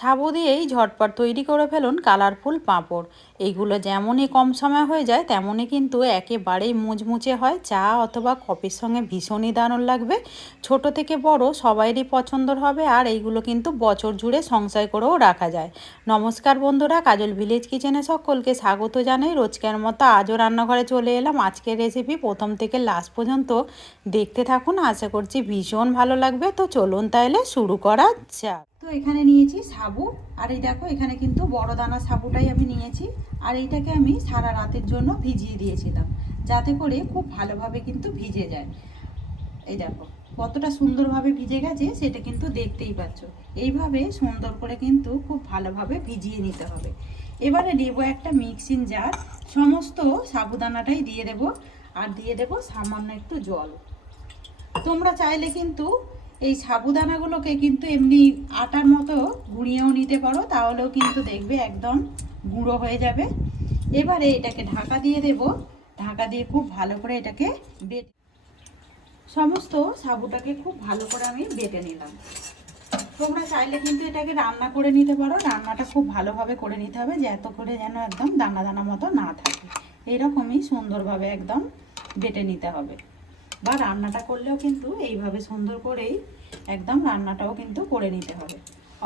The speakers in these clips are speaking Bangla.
সাবু দিয়েই ঝটপট তৈরি করে ফেলুন কালারফুল পাঁপড়। এইগুলো যেমনই কম সময় হয়ে যায় তেমনই কিন্তু একেবারেই মুচমুচে হয়। চা অথবা কফির সঙ্গে ভীষণই দারুণ লাগবে। ছোট থেকে বড় সবাইরই পছন্দর হবে, আর এইগুলো কিন্তু বছর জুড়ে সংচয় করেও রাখা যায়। নমস্কার বন্ধুরা, কাজল ভিলেজ কিচেনে সকলকে স্বাগত জানাই। রোজকার মতো আজও রান্নাঘরে চলে এলাম। আজকের রেসিপি প্রথম থেকে লাস্ট পর্যন্ত দেখতে থাকুন, আশা করছি ভীষণ ভালো লাগবে। তো চলুন তাহলে শুরু করা যাক। তো এখানে নিয়েছি সাবু, আর এই দেখো এখানে কিন্তু বড় দানা সাবুটাই আমি নিয়েছি। আর এইটাকে আমি সারা রাতের জন্য ভিজিয়ে দিয়েছিলাম, যাতে করে খুব ভালোভাবে কিন্তু ভিজে যায়। এই দেখো কতটা সুন্দরভাবে ভিজে গেছে সেটা কিন্তু দেখতেই পাচ্ছ। এইভাবে সুন্দর করে কিন্তু খুব ভালোভাবে ভিজিয়ে নিতে হবে। এবারে নেব একটা মিক্সিং জার, সমস্ত সাবুদানাটাই দিয়ে দেব, আর দিয়ে দেব সামান্য একটু জল। তোমরা চাইলে কিন্তু এই সাবুদানাগুলোকে কিন্তু এমনি আটার মতো গুঁড়িয়েও নিতে পারো, তাহলেও কিন্তু দেখবে একদম গুঁড়ো হয়ে যাবে। এবারে এটাকে ঢাকা দিয়ে দেব, ঢাকা দিয়ে খুব ভালো করে এটাকে বেটে, সমস্ত সাবুটাকে খুব ভালো করে আমি বেটে নিলাম। তোমরা চাইলে কিন্তু এটাকে রান্না করে নিতে পারো, রান্নাটা খুব ভালোভাবে করে নিতে হবে, যাতে করে যেন একদম দানা দানা মতো না থাকে। এইরকমই সুন্দরভাবে একদম বেটে নিতে হবে। বা রান্নাটা করলেও কিন্তু এইভাবে সুন্দর করেই একদম রান্নাটাও কিন্তু করে নিতে হবে।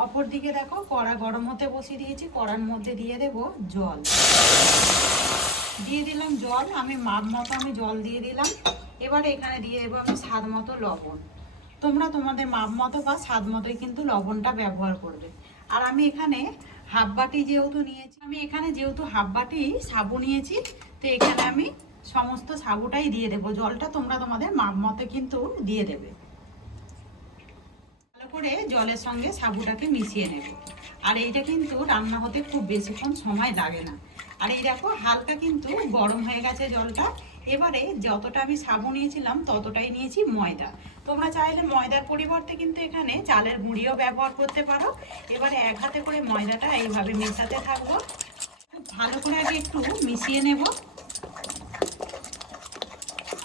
অপর দিকে দেখো কড়া গরম হতে বসিয়ে দিয়েছি, কড়ার মধ্যে দিয়ে দেব জল। দিয়ে দিলাম জল, আমি মাপ মতো আমি জল দিয়ে দিলাম। এবারে এখানে দিয়ে দেবো আমি স্বাদ মতো লবণ। তোমরা তোমাদের মাপ মতো বা স্বাদ মতোই কিন্তু লবণটা ব্যবহার করবে। আর আমি এখানে হাফ বাটি যেহেতু নিয়েছি, হাফ বাটি সাবু নিয়েছি, তো এখানে আমি সমস্ত সাবুটাই দিয়ে দেবো। জলটা তোমরা তোমাদের মাপ মতো কিন্তু দিয়ে দেবে। ভালো করে জলের সঙ্গে সাবুটাকে মিশিয়ে নেবে। আর এইটা কিন্তু রান্না হতে খুব বেশিক্ষণ সময় লাগে না। আর এই দেখো হালকা কিন্তু গরম হয়ে গেছে জলটা। এবারে যতটা আমি সাবু নিয়েছিলাম ততটাই নিয়েছি ময়দা। তোমরা চাইলে ময়দার পরিবর্তে কিন্তু এখানে চালের গুঁড়িও ব্যবহার করতে পারো। এবারে এক হাতে করে ময়দাটা এইভাবে মেশাতে থাকবো। খুব ভালো করে আগে একটু মিশিয়ে নেব।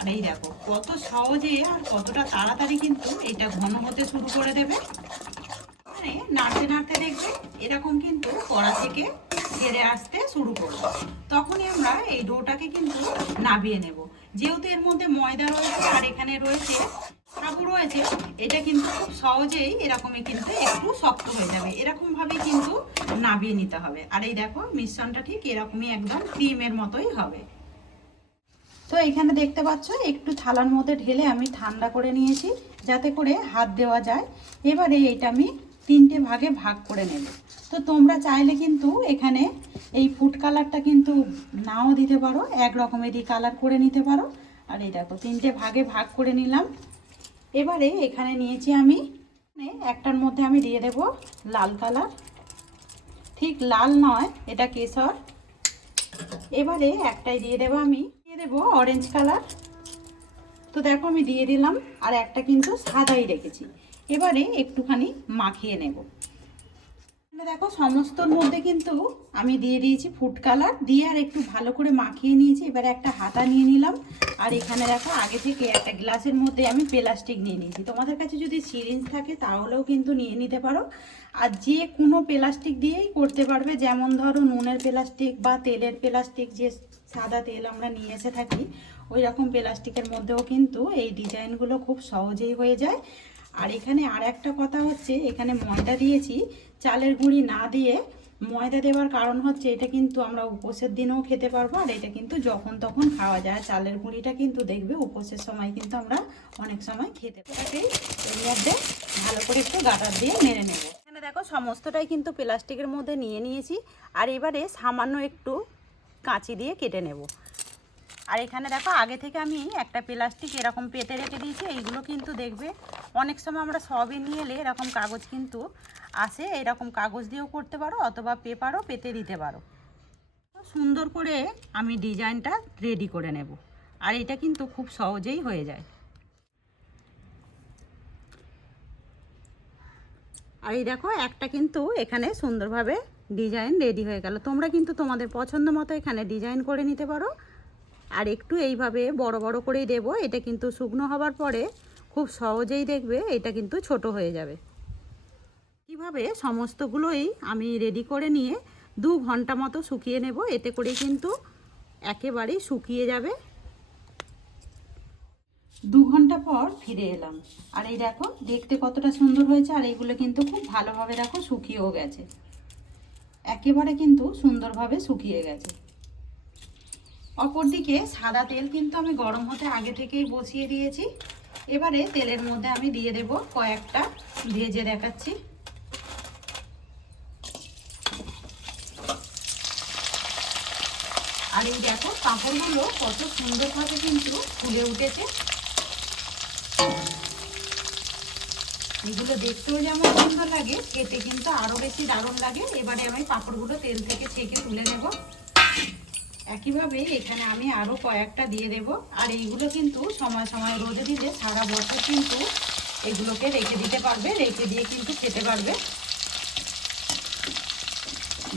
আর এই দেখো কত সহজে আর কতটা তাড়াতাড়ি কিন্তু এটা ঘন হতে শুরু করে দেবে। মানে নাড়তে নাড়তে দেখবে এরকম কিন্তু কড়া থেকে ছেড়ে আসতে শুরু করবে। তখনই আমরা এই ডোটাকে কিন্তু নাবিয়ে নেব। যেহেতু এর মধ্যে ময়দা রয়েছে আর এখানে রয়েছে সাবু রয়েছে, এটা কিন্তু খুব সহজেই এরকমই কিন্তু একটু শক্ত হয়ে যাবে। এরকমভাবেই কিন্তু নাবিয়ে নিতে হবে। আর এই দেখো মিশ্রণটা ঠিক এরকমই একদম ক্রিমের মতোই হবে। তো এখানে দেখতে পাচ্ছ একটু থালার মধ্যে ঢেলে আমি ঠান্ডা করে নিয়েছি, যাতে করে হাত দেওয়া যায়। এবারে এইটা আমি 3টে ভাগে ভাগ করে নেব। তো তোমরা চাইলে কিন্তু এখানে এই ফুড কালারটা কিন্তু নাও দিতে পারো, এক রকমেরই কালার করে নিতে পারো। আর এই দেখো 3টে ভাগে ভাগ করে নিলাম। এবারে এখানে নিয়েছি আমি একটার মধ্যে আমি দিয়ে দেব লাল কালার, ঠিক লাল নয় এটা কেশর। এবারে একটাই দিয়ে দেবো, আমি দিয়ে দেবো অরেঞ্জ কালার। তো দেখো আমি দিয়ে দিলাম, আর একটা কিন্তু সাদাই রেখেছি। এবারে একটুখানি মাখিয়ে নেব। দেখো সমস্তর মধ্যে কিন্তু আমি দিয়ে দিয়েছি ফুড কালার দিয়ে, আর একটু ভালো করে মাখিয়ে নিয়েছি। এবারে একটা হাতা নিয়ে নিলাম, আর এখানে দেখো আগে থেকে একটা গ্লাসের মধ্যে আমি প্লাস্টিক নিয়ে নিয়েছি। তোমাদের কাছে যদি সিরিঞ্জ থাকে তাহলেও কিন্তু নিয়ে নিতে পারো। আর যে কোনো প্লাস্টিক দিয়েই করতে পারবে, যেমন ধরো নুনের প্লাস্টিক বা তেলের প্লাস্টিক, যে সাদা তেল আমরা নিয়ে এসে থাকি ওই রকম প্লাস্টিকের মধ্যেও কিন্তু এই ডিজাইনগুলো খুব সহজেই হয়ে যায়। আর এখানে আর একটা কথা হচ্ছে, এখানে ময়দা দিয়েছি, চালের গুঁড়ি না দিয়ে। ময়দা দেওয়ার কারণ হচ্ছে এটা কিন্তু আমরা উপোসের দিনেও খেতে পারবো, আর এটা কিন্তু যখন তখন খাওয়া যায়। চালের গুঁড়িটা কিন্তু দেখবে উপোসের সময় কিন্তু আমরা অনেক সময় খেতে পারি। এর মধ্যে ভালো করে একটু গাটার দিয়ে মেরে নেব। এখানে দেখো সমস্তটাই কিন্তু প্লাস্টিকের মধ্যে নিয়ে নিয়েছি, আর এবারে সামান্য একটু কাঁচি দিয়ে কেটে নেব। আর এখানে দেখো আগে থেকে আমি একটা প্লাস্টিক এরকম পেতে রেখে দিয়েছি। এইগুলো কিন্তু দেখবে অনেক সময় আমরা সবই নিয়ে এলে এরকম কাগজ কিন্তু আসে, এরকম কাগজ দিয়েও করতে পারো অথবা পেপারও পেতে দিতে পারো। সুন্দর করে আমি ডিজাইনটা রেডি করে নেব, আর এটা কিন্তু খুব সহজেই হয়ে যায়। আর এই দেখো একটা কিন্তু এখানে সুন্দরভাবে ডিজাইন রেডি হয়ে গেল। তোমরা কিন্তু তোমাদের পছন্দ মতো এখানে ডিজাইন করে নিতে পারো। আর একটু এইভাবে বড় বড় করেই দেব। এটা কিন্তু শুকনো হবার পরে খুব সহজেই দেখবে এটা কিন্তু ছোট হয়ে যাবে। এইভাবে সমস্তগুলোই আমি রেডি করে নিয়ে 2 ঘন্টা মতো শুকিয়ে নেব, এতে করে কিন্তু একেবারেই শুকিয়ে যাবে। 2 ঘন্টা পর ফিরে এলাম, আর এই দেখো দেখতে কতটা সুন্দর হয়েছে, আর এইগুলো কিন্তু খুব ভালোভাবে দেখো শুকিয়েও গেছে, একেবারে কিন্তু সুন্দরভাবে শুকিয়ে গেছে। অপরদিকে সাদা তেল কিন্তু আমি গরম হতে আগে থেকেই বসিয়ে দিয়েছি। এবারে তেলের মধ্যে আমি দিয়ে দেব কয়েকটা, ভেজে দেখাচ্ছি। আর এই দেখো পাঁপড়গুলো কত সুন্দরভাবে কিন্তু ফুলে উঠেছে, এগুলো দেখতেও যেমন সুন্দর লাগে, খেতে কিন্তু আরো বেশি দারুণ লাগে। এবারে আমি পাঁপড়গুলো তেল থেকে ছেঁকে তুলে নেব। একইভাবে এখানে আমি আরো কয়েকটা দিয়ে দেব। আর এইগুলো কিন্তু সময় সময় রোদে দিলে সারা বছর কিন্তু এগুলোকে রেখে দিতে পারবে, রেখে দিয়ে কিন্তু খেতে পারবে।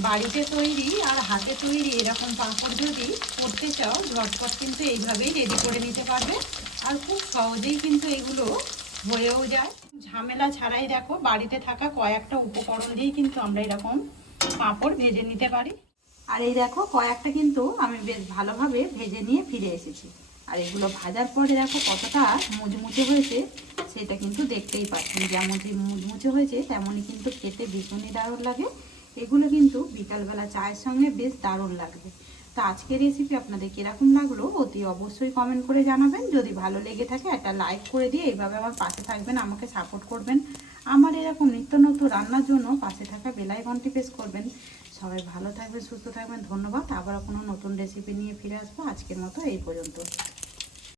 বাড়িতে তৈরি আর হাতে তৈরি এরকম পাঁপড় যদি করতে চাও, ঝটপট কিন্তু এইভাবেই রেডি করে নিতে পারবে, আর খুব সহজেই কিন্তু এগুলো হয়েও যায়, ঝামেলা ছাড়াই। দেখো বাড়িতে থাকা কয়েকটা উপকরণ দিয়েই কিন্তু আমরা এরকম পাঁপড় ভেজে নিতে পারি। আর এই দেখো কয়েকটা কিন্তু আমি বেশ ভালোভাবে ভেজে নিয়ে ফিরে এসেছি, আর এগুলো ভাজার পরে দেখো কতটা মুচমুচে হয়েছে, সেটা কিন্তু দেখতেই পাচ্ছেন। যেমন মুচমুচে হয়েছে তেমনই কিন্তু খেতে ভীষণই দারুণ লাগে। এগুলো কিন্তু বিকালবেলা চায়ের সঙ্গে বেশ দারুণ লাগবে। তো আজকের রেসিপি আপনাদের কীরকম লাগলো অতি অবশ্যই কমেন্ট করে জানাবেন। যদি ভালো লেগে থাকে একটা লাইক করে দিয়ে এইভাবে আমার পাশে থাকবেন, আমাকে সাপোর্ট করবেন। আমার এরকম নিত্য নতুন রান্নার জন্য পাশে থাকা বেল আইকনটি প্রেস করবেন। সবাই ভালো থাকবেন, সুস্থ থাকবেন, ধন্যবাদ। আবার কোনো নতুন রেসিপি নিয়ে ফিরে আসবো। আজকের মতো এই পর্যন্ত।